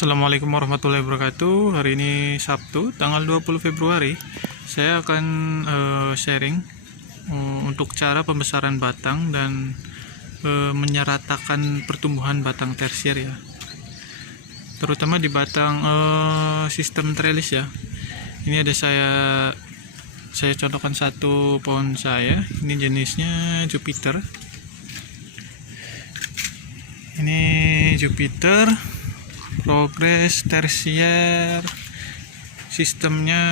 Assalamualaikum warahmatullahi wabarakatuh. Hari ini Sabtu tanggal 20 Februari. Saya akan sharing untuk cara pembesaran batang dan menyeratakan pertumbuhan batang tersier ya. Terutama di batang sistem trellis ya. Ini ada saya contohkan satu pohon saya. Ini jenisnya Jupiter. Ini Jupiter Progress tersier, sistemnya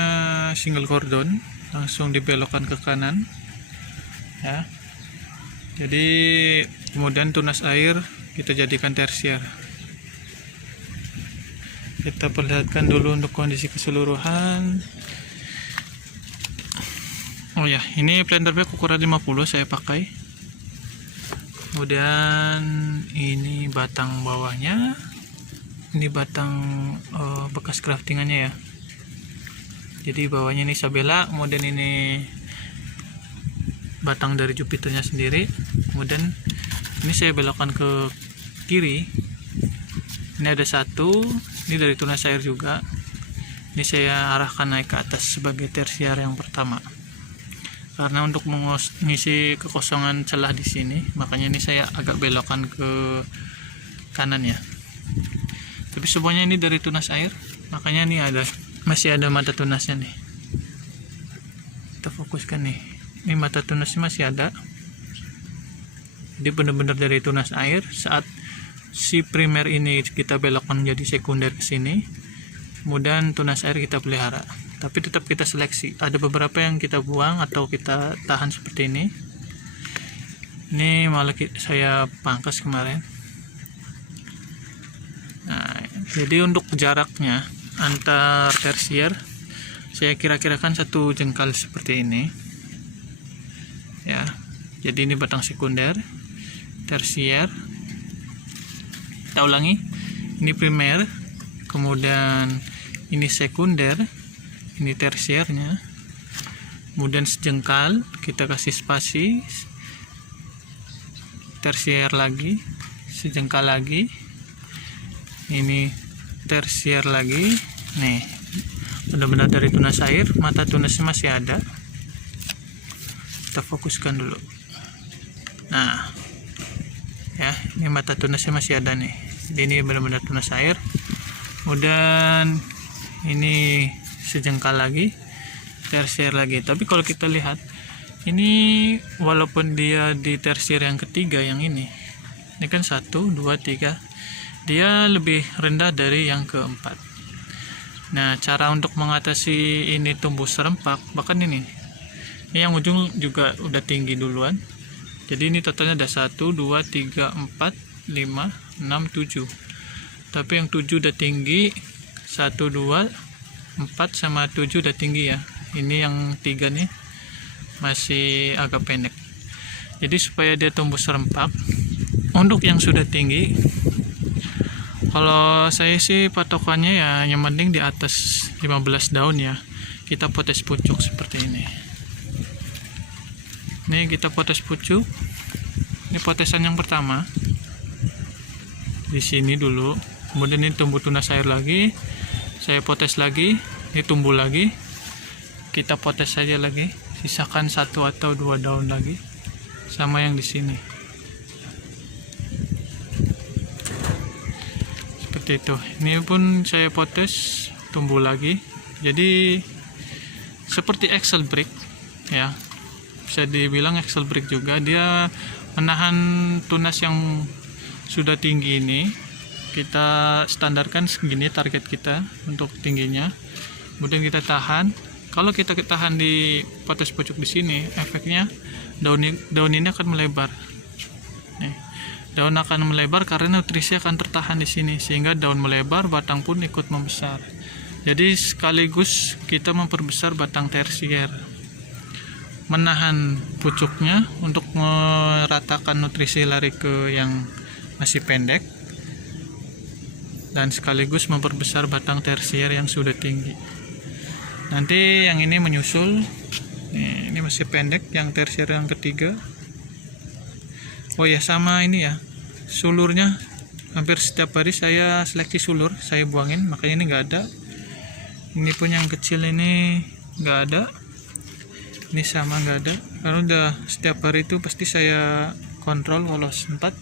single cordon, langsung dibelokkan ke kanan ya. Jadi kemudian tunas air kita jadikan tersier. Kita perlihatkan dulu untuk kondisi keseluruhan. Oh ya, ini planter bag ukuran 50 saya pakai. Kemudian ini batang bawahnya. Ini batang bekas craftingannya ya. Jadi bawahnya ini Isabella, kemudian ini batang dari Jupiternya sendiri. Kemudian ini saya belokkan ke kiri. Ini ada satu, ini dari tunas air juga. Ini saya arahkan naik ke atas sebagai tersier yang pertama. Karena untuk mengisi kekosongan celah di sini, makanya ini saya agak belokkan ke kanan ya. Tapi semuanya ini dari tunas air, makanya nih masih ada mata tunasnya nih. Kita fokuskan nih, ini mata tunasnya masih ada. Jadi benar-benar dari tunas air. Saat si primer ini kita belokkan menjadi sekunder ke sini, kemudian tunas air kita pelihara. Tapi tetap kita seleksi. Ada beberapa yang kita buang atau kita tahan seperti ini. Ini malah saya pangkas kemarin. Nah, jadi untuk jaraknya antar tersier saya kira-kirakan 1 jengkal seperti ini ya. Jadi ini batang sekunder, tersier, kita ulangi, ini primer, kemudian ini sekunder, ini tersiernya, kemudian sejengkal kita kasih spasi, tersier lagi, sejengkal lagi, ini tersier lagi. Nih benar-benar dari tunas air, mata tunasnya masih ada. Kita fokuskan dulu. Nah ya, ini mata tunasnya masih ada nih. Jadi ini benar-benar tunas air. Kemudian ini sejengkal lagi, tersier lagi. Tapi kalau kita lihat ini, walaupun dia di tersier yang ketiga, yang ini kan 1, 2, 3, dia lebih rendah dari yang keempat. Nah, cara untuk mengatasi ini tumbuh serempak, bahkan ini yang ujung juga udah tinggi duluan. Jadi ini totalnya ada 1, 2, 3, 4, 5, 6, 7. Tapi yang 7 udah tinggi, 1, 2, 4 sama 7 udah tinggi ya. Ini yang 3 nih masih agak pendek. Jadi supaya dia tumbuh serempak, untuk yang sudah tinggi, kalau saya sih patokannya ya yang penting di atas 15 daun ya. Kita potes pucuk seperti ini. Nih kita potes pucuk. Ini potesan yang pertama. Di sini dulu. Kemudian ini tumbuh tunas air lagi. Saya potes lagi. Ini tumbuh lagi. Kita potes saja lagi. Sisakan 1 atau 2 daun lagi. Sama yang di sini. Itu ini pun saya potes, tumbuh lagi. Jadi seperti Excel brick ya, bisa dibilang Excel brick juga. Dia menahan tunas yang sudah tinggi ini. Kita standarkan segini target kita untuk tingginya, kemudian kita tahan. Kalau kita tahan di potes pucuk di sini, efeknya daun ini akan melebar. Daun akan melebar karena nutrisi akan tertahan di sini, sehingga daun melebar, batang pun ikut membesar. Jadi sekaligus kita memperbesar batang tersier, menahan pucuknya untuk meratakan nutrisi lari ke yang masih pendek, dan sekaligus memperbesar batang tersier yang sudah tinggi. Nanti yang ini menyusul. Ini masih pendek, yang tersier yang ketiga. Oh ya, sama ini ya, sulurnya hampir setiap hari saya seleksi sulur, saya buangin, makanya ini nggak ada. Ini pun yang kecil ini nggak ada, ini sama nggak ada, karena udah setiap hari itu pasti saya kontrol kalau sempat.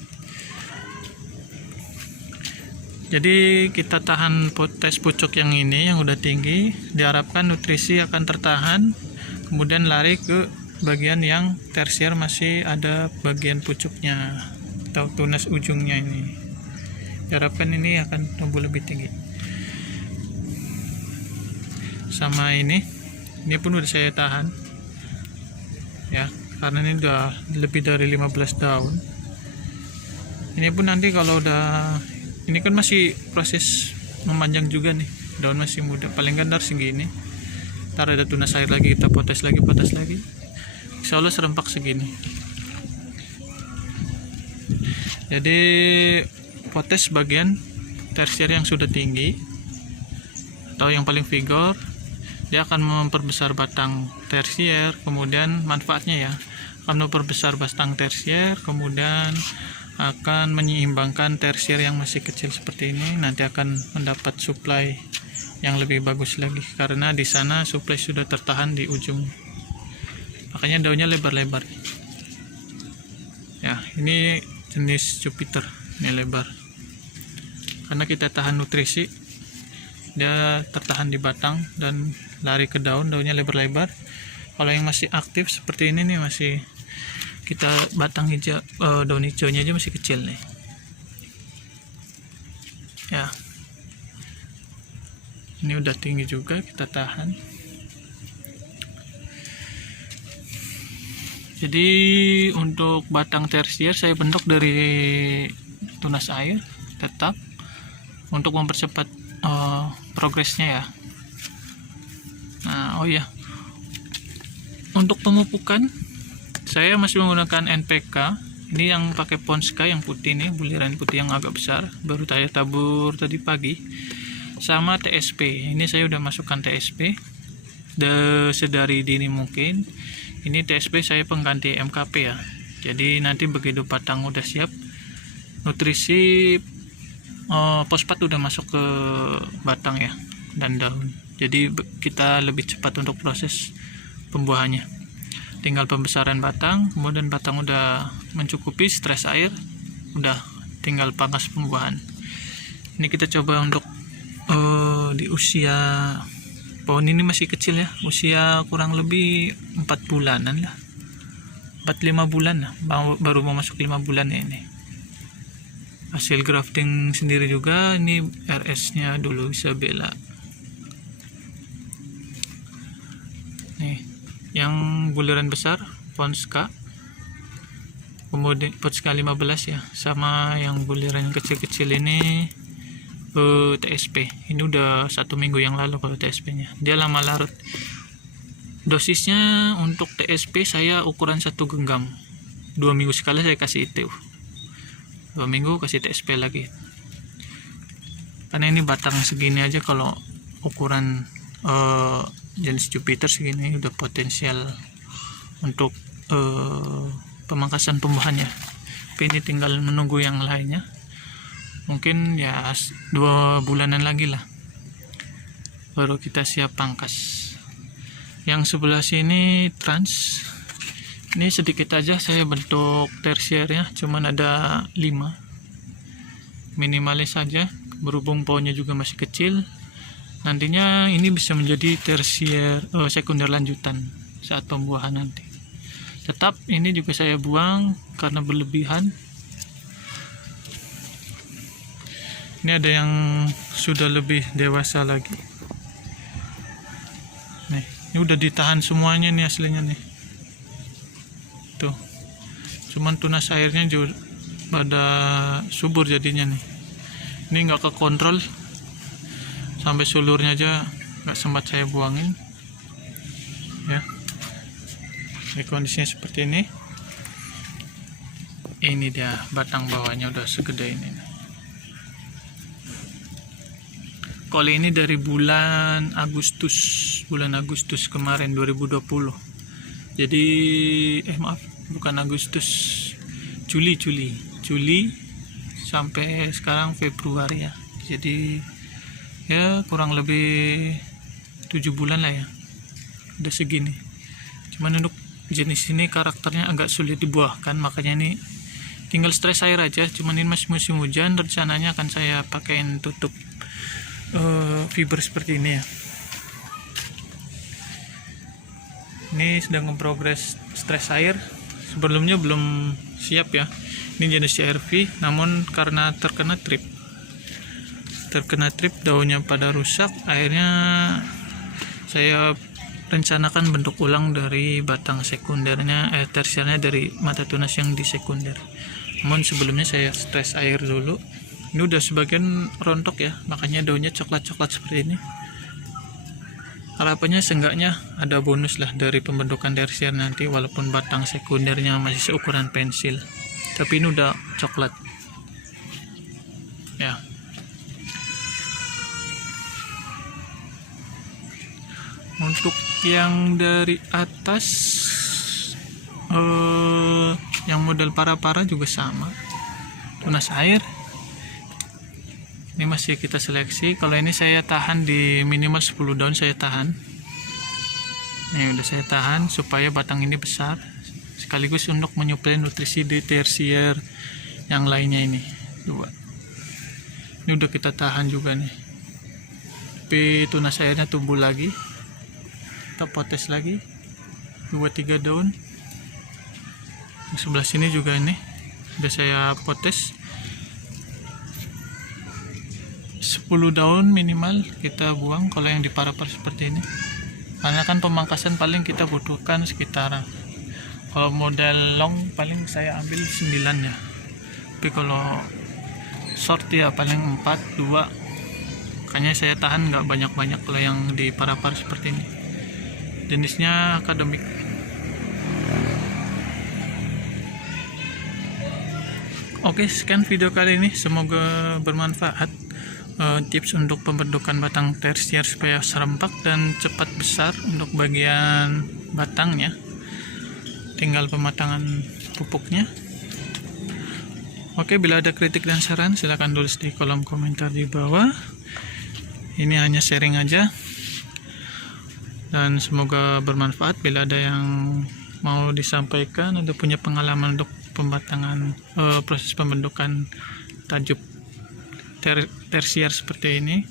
Jadi kita tahan tes pucuk yang ini yang udah tinggi, diharapkan nutrisi akan tertahan, kemudian lari ke bagian yang tersier masih ada bagian pucuknya atau tunas ujungnya ini. Diharapkan ini akan tumbuh lebih tinggi. Sama ini pun udah saya tahan ya, karena ini udah lebih dari 15 daun. Ini pun nanti kalau udah, ini kan masih proses memanjang juga nih, daun masih muda, paling kan segini. Ntar ada tunas air lagi, kita potes lagi, insya Allah serempak segini. Jadi potes bagian tersier yang sudah tinggi atau yang paling vigor, dia akan memperbesar batang tersier, kemudian manfaatnya ya akan memperbesar batang tersier, kemudian akan menyeimbangkan tersier yang masih kecil seperti ini, nanti akan mendapat suplai yang lebih bagus lagi karena di sana suplai sudah tertahan di ujung, makanya daunnya lebar-lebar ya. Ini jenis Jupiter, ini lebar karena kita tahan nutrisi, dia tertahan di batang dan lari ke daun, daunnya lebar-lebar. Kalau yang masih aktif seperti ini nih, masih kita batang hijau, daun hijaunya aja masih kecil nih ya. Ini udah tinggi juga, kita tahan. Jadi untuk batang tersier saya bentuk dari tunas air tetap untuk mempercepat progresnya ya. Nah, oh ya, untuk pemupukan saya masih menggunakan NPK. Ini yang pakai Ponska yang putih nih, buliran putih yang agak besar, baru saya tabur tadi pagi. Sama TSP, ini saya udah masukkan TSP sedari dini mungkin. Ini TSP saya pengganti MKP ya. Jadi nanti begitu batang udah siap, nutrisi fosfat udah masuk ke batang ya dan daun. Jadi kita lebih cepat untuk proses pembuahannya. Tinggal pembesaran batang, kemudian batang udah mencukupi stres air, udah tinggal pangkas pembuahan. Ini kita coba untuk di usia pohon ini masih kecil ya, usia kurang lebih 4 bulanan lah, 4-5 bulan lah, baru mau masuk 5 bulan ya. Ini hasil grafting sendiri juga, ini RS nya dulu Isabella nih, yang buliran besar Ponska, kemudian Ponska 15 ya, sama yang buliran kecil-kecil ini TSP. Ini udah 1 minggu yang lalu kalau TSP nya, dia lama larut. Dosisnya untuk TSP saya ukuran 1 genggam, 2 minggu sekali saya kasih itu, 2 minggu kasih TSP lagi, karena ini batang segini aja kalau ukuran jenis Jupiter segini udah potensial untuk pemangkasan pembuahannya. Tapi ini tinggal menunggu yang lainnya, mungkin ya 2 bulanan lagi lah baru kita siap pangkas. Yang sebelah sini trans, ini sedikit aja saya bentuk tersiernya, cuman ada 5, minimalis saja berhubung pohonnya juga masih kecil. Nantinya ini bisa menjadi tersier sekunder lanjutan saat pembuahan nanti. Tetap ini juga saya buang karena berlebihan. Ini ada yang sudah lebih dewasa lagi nih, ini udah ditahan semuanya nih aslinya nih tuh, cuman tunas airnya juga pada subur jadinya nih. Ini nggak kekontrol, sampai sulurnya aja nggak sempat saya buangin ya. Ini kondisinya seperti ini. Ini dia batang bawahnya udah segede ini. Kali ini dari bulan Agustus kemarin 2020. Jadi maaf, bukan Agustus, Juli sampai sekarang Februari ya. Jadi ya kurang lebih 7 bulan lah ya, udah segini. Cuman untuk jenis ini karakternya agak sulit dibuahkan, makanya ini tinggal stres air aja. Cuman ini masih musim hujan, rencananya akan saya pakaiin tutup fiber seperti ini ya. Ini sedang progres stres air, sebelumnya belum siap ya. Ini jenis CRV, namun karena terkena trip daunnya pada rusak, akhirnya saya rencanakan bentuk ulang dari batang sekundernya, tersiernya dari mata tunas yang di sekunder. Namun sebelumnya saya stres air dulu. Ini udah sebagian rontok ya, makanya daunnya coklat-coklat seperti ini. Harapannya seenggaknya ada bonus lah dari pembentukan tersier nanti, walaupun batang sekundernya masih seukuran pensil, tapi ini udah coklat ya. Untuk yang dari atas yang model para-para juga sama, tunas air. Ini masih kita seleksi. Kalau ini saya tahan di minimal 10 daun, saya tahan. Ini udah saya tahan supaya batang ini besar, sekaligus untuk menyuplai nutrisi di tersier yang lainnya ini. Ini udah kita tahan juga nih. Tapi tunas airnya tumbuh lagi. Kita potes lagi 2-3 daun. Di sebelah sini juga ini udah saya potes 10 daun minimal kita buang kalau yang di para-para seperti ini, karena kan pemangkasan paling kita butuhkan sekitar, kalau model long paling saya ambil 9 ya, tapi kalau short ya paling 4-2. Makanya saya tahan nggak banyak-banyak kalau yang di para-para seperti ini. Jenisnya akademik. Oke, sekian video kali ini, semoga bermanfaat. Tips untuk pembentukan batang tersier supaya serempak dan cepat besar untuk bagian batangnya. Tinggal pematangan pupuknya. Oke, bila ada kritik dan saran silahkan tulis di kolom komentar di bawah. Ini hanya sharing aja, dan semoga bermanfaat. Bila ada yang mau disampaikan, ada punya pengalaman untuk pembatangan proses pembentukan tajuk tersier seperti ini,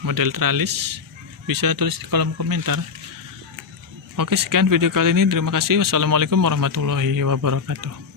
model tralis, bisa tulis di kolom komentar. Oke, sekian video kali ini, terima kasih. Wassalamualaikum warahmatullahi wabarakatuh.